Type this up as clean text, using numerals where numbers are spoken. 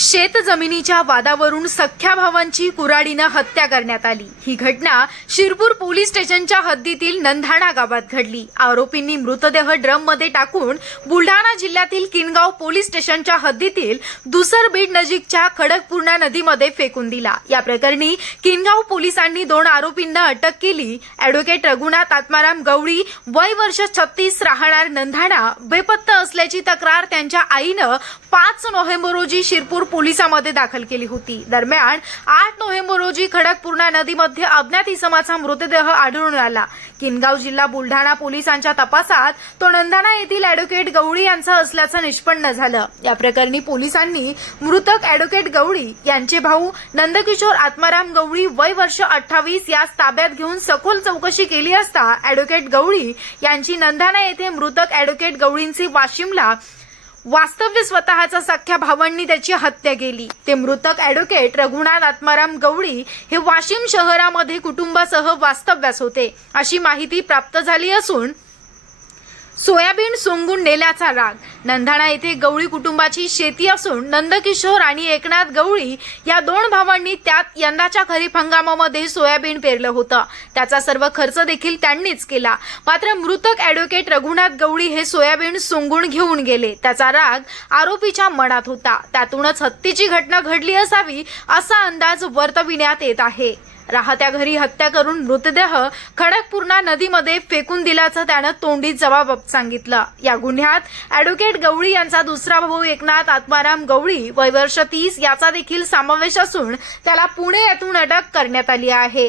शेत जमिनीच्या वादावरून सख्या भावांची कुऱ्हाडीने हत्या करण्यात आली। ही घटना शिरपूर पोलीस स्टेशनच्या हद्दीतील नंधाणा गावात घडली। आरोपींनी मृतदेह ड्रममध्ये टाकून बुलढाणा जिल्ह्यातील किनगाव पोलीस स्टेशनच्या हद्दीतील दुसरबीड नजीकच्या खडकपूर्णा नदीमध्ये फेकून दिला। या प्रकरणी किनगाव पोलिसांनी 2 आरोपींना अटक केली। ॲडव्होकेट रघुनाथ आत्माराम गवळी वय वर्ष 36 राहणार नंधाणा बेपत्ता असल्याची तक्रार त्यांच्या आईनं 5 नोव्हेंबर रोजी शिरपूर पोलिसांमध्ये दाखल केली होती। दरम्यान 8 नोव्हेंबर रोजी खडकपूर्णा नदीमध्ये अज्ञात इसमाचा मृतदेह आढळून आला। किनगाव जिल्हा बुलढाणा पोलिसांच्या तपासात तो नंधाणा येथील ॲडव्होकेट गवळी यांचा असल्याचं निष्पन्न झालं। या प्रकरणी पोलिसांनी मृतक ॲडव्होकेट गवळी यांचे भाऊ नंदकिशोर आत्माराम गवळी वय वर्ष 28 यास ताब्यात घेऊन सखोल चौकशी केली असता ॲडव्होकेट गवळी यांची नंधाणा येथे मृतक ॲडव्होकेट गवळींची वाशिमला वास्तव्य स्वतःच्या सख्या भावांनी त्याची हत्या केली। ते मृतक ॲडव्होकेट रघुनाथ आत्माराम गवळी हे वाशिम शहरामध्ये कुटुंबासह वास्तव्यास होते अशी माहिती प्राप्त झाली असून सोयाबीन सोंगून नेल्याचा राग। नंधाणा येथे गवळी कुटुंबाची शेती असून नंदकिशोर आणि एकनाथ गवळी या 2 भावांनी त्यात यंदाच्या खरीप हंगामामध्ये सोयाबीन पेरलं होतं। त्याचा सर्व खर्च देखील त्यांनीच केला। मात्र मृतक ॲडव्होकेट रघुनाथ गवळी हे सोयाबीन सोंगून घेऊन गेले। त्याचा राग आरोपीच्या मनात होता। त्यातूनच हत्येची घटना घडली असावी असा अंदाज वर्तविण्यात येत आहे। राहत्या घरी हत्या करून मृतदेह खडकपूर्णा नदीमध्ये फेकून दिल्याचं त्यानं तोंडी जबाब सांगितलं। या गुन्ह्यात ॲडव्होकेट गवळी यांचा दुसरा भाऊ एकनाथ आत्माराम गवळी वय वर्ष 30 याचा देखील समावेश असून त्याला पुणे येथून अटक करण्यात आली आहे।